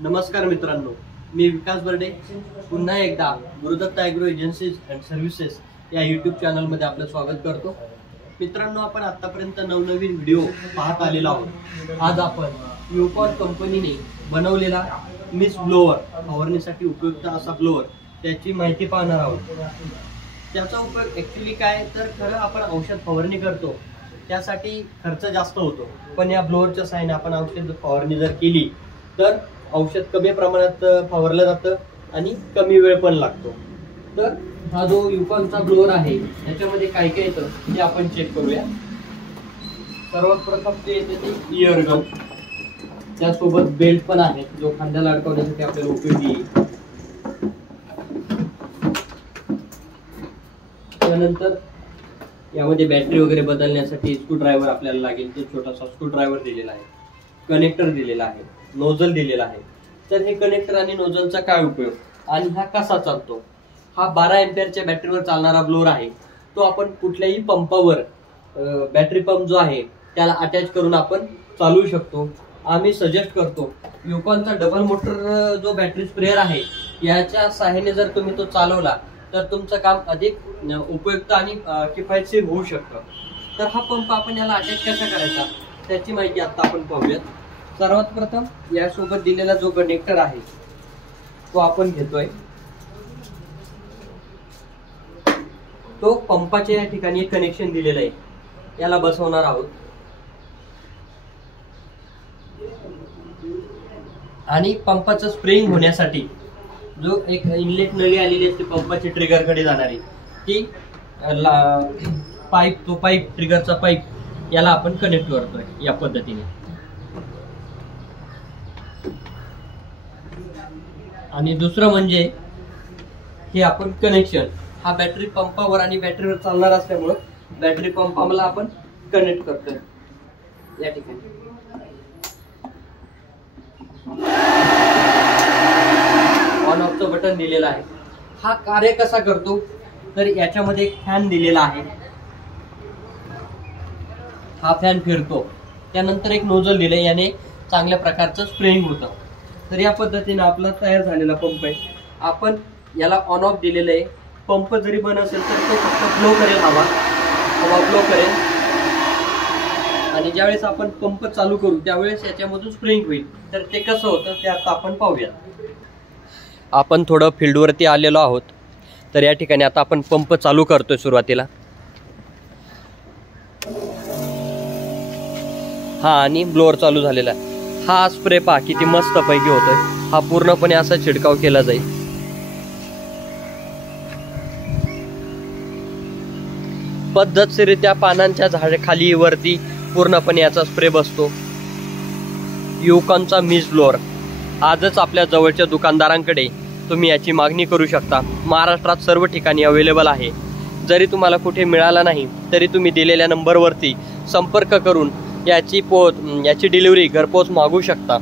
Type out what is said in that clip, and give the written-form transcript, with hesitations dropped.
नमस्कार मित्रांनो, मी विकास बर्डे पुन्हा एकदा Gurudatt agro agencies and services या यूट्यूब चॅनलमध्ये आपलं स्वागत करतो। मित्रांनो, आपण आतापर्यंत नवनवीन व्हिडिओ पाहत आलेलो आहोत। आज आपण युकॉन कंपनीने बनवलेला मिस्ट ब्लोअर, फवारणीसाठी उपयुक्त असा ब्लोअर, त्याची माहिती पाहणार आहोत। त्याचा उपयोग ॲक्च्युअली काय तर खरं आपण औषध फवारणी करतो त्यासाठी खर्च जास्त होतो, पण या ब्लोअरच्या साहाय्याने आपण औषध फवारणी जर केली तर औषध कमी प्रमाणात फवारलं जातं आणि कमी वेळ पण लागतो। तर हा जो युकॉनचा ब्लोअर आहे याच्यामध्ये काय काय येतं ते आपण चेक करूया। सर्वात प्रथम ते येते ते इयर गन, त्यासोबत बेल्ट पण आहे जो खांद्याला अडकवण्यासाठी आपल्याला उपयोगी येईल। त्यानंतर यामध्ये बॅटरी वगैरे बदलण्यासाठी स्क्रू ड्रायव्हर आपल्याला लागेल, तो छोटासा स्क्रू ड्रायव्हर दिलेला आहे, कनेक्टर दिलेला आहे, नोझल दिलेला आहे। तर हे कनेक्टर आणि नोझलचा काय उपयोग आणि हा कसा चालतो? हा 12 एम्पियरच्या बॅटरीवर चालणारा ब्लोअर आहे। तो आपण कुठल्याही पंपावर बॅटरी पंप जो आहे त्याला अटॅच करून आपण चालवू शकतो। आम्ही सजेस्ट करतो युकॉनचा डबल मोटर जो बॅटरी स्प्रेअर आहे याच्या सहाय्याने जर तुम्ही तो चालवला तर तुमचं काम अधिक उपयुक्त आणि किफायतशीर होऊ शकतं। तर हा पंप आपण याला अटॅच कसा करायचा त्याची माहिती आता आपण पाहूयात। सर्वात प्रथम यासोबत दिलेला जो कनेक्टर आहे तो आपण घेतोय, तो पंपाच्या या ठिकाणी एक कनेक्शन दिलेलं आहे, याला बसवणार आहोत आणि पंपाचं स्प्रेइंग होण्यासाठी जो एक इनलेट नळी आलेली असते पंपाची ट्रिगर कडे जाणारी, ती पाईप ट्रिगरचा पाईप याला आपण कनेक्ट करतोय या पद्धतीने। आणि दुसरं म्हणजे हे आपण कनेक्शन हा बॅटरी पंपावर आणि बॅटरीवर चालणार असल्यामुळं बॅटरी पंपाला आपण कनेक्ट करतोय या ठिकाणी। ऑन ऑफचं बटन दिलेलं आहे। हा कार्य कसा करतो तर याच्यामध्ये एक फॅन दिलेला आहे, हा फॅन फिरतो, त्यानंतर एक नोझल दिले, याने चांगल्या प्रकारचं स्प्रेइंग होतं। तर या पद्धतीने आपला तयार झालेला पंप आहे। आपण याला ऑन ऑफ दिलेलं आहे। पंप जरी बंद असेल तर तो फक्त फ्लो करेल, हवा फ्लो करेल आणि ज्यावेळेस आपण पंप चालू करू त्यावेळेस याच्यामधून स्प्रेइंग होईल। तर ते कसं होतं ते आता आपण पाहूया। आपण थोडं फील्डवरती आलेलो आहोत, तर या ठिकाणी आता आपण पंप चालू करतोय। सुरुवातीला हा आणि ब्लोअर चालू झालेला आहे। हा स्प्रे पहा किती मस्त पैकी होतोय। हा पूर्णपणे असा छिडकाव केला जाईल। पद्धतशीरित्या पानांच्या झाडाखाली वरती पूर्णपणे याचा स्प्रे बसतो। युकॉनचा मिस्ट ब्लोअर आजच आपल्या जवळच्या दुकानदारांकडे तुम्ही याची मागणी करू शकता। महाराष्ट्रात सर्व ठिकाणी अवेलेबल आहे। जरी तुम्हाला कुठे मिळाला नाही तरी तुम्ही दिलेल्या नंबरवरती संपर्क करून याची डिलिव्हरी घरपोच मागू शकता।